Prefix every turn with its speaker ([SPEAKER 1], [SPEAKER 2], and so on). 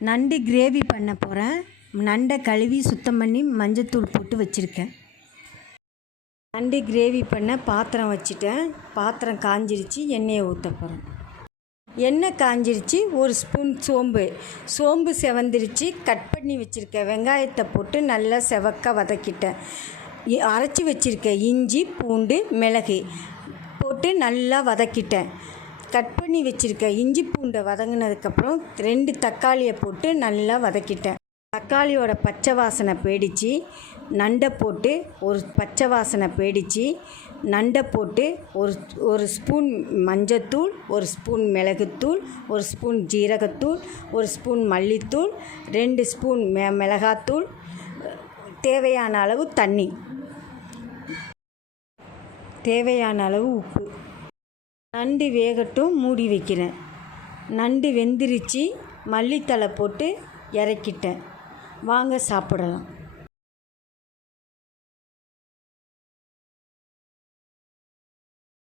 [SPEAKER 1] நண்டு கிரேவி பண்ண போகிறேன் நண்டை கழுவி சுத்தம் பண்ணி மஞ்சத்தூள் போட்டு வச்சுருக்கேன். நண்டு கிரேவி பண்ண பாத்திரம் வச்சுட்டேன். பாத்திரம் காஞ்சிருச்சு எண்ணெயை ஊற்ற போகிறேன் எண்ணெய் காஞ்சிருச்சு ஒரு ஸ்பூன் சோம்பு. சோம்பு செவந்திருச்சு கட் பண்ணி வச்சுருக்கேன் வெங்காயத்தை போட்டு நல்லா செவக்க வதக்கிட்டேன். இ- அரைச்சி வச்சுருக்கேன் இஞ்சி பூண்டு மிளகு போட்டு நல்லா வதக்கிட்டேன். கட் பண்ணி வச்சுருக்க இஞ்சி பூண்டை வதங்கினதுக்கப்புறம் ரெண்டு தக்காளியை போட்டு நல்லா வதக்கிட்டேன். தக்காளியோட பச்சை வாசனை பேடித்து நண்டை போட்டு ஒரு பச்சை வாசனை பேடித்து நண்டை போட்டு ஒரு ஒரு ஸ்பூன் மஞ்சத்தூள் ஒரு ஸ்பூன் மிளகுத்தூள் ஒரு ஸ்பூன் ஜீரகத்தூள் ஒரு ஸ்பூன் மல்லித்தூள் ரெண்டு ஸ்பூன் மெ மிளகாத்தூள் தேவையான அளவு தண்ணி. தேவையான அளவு உப்பு. நண்டு வேகட்டும் மூடி வைக்கிறேன். நண்டு வெந்துருச்சு மல்லித்தழை போட்டு இறக்கிட்டேன். வாங்க சாப்பிடலாம்.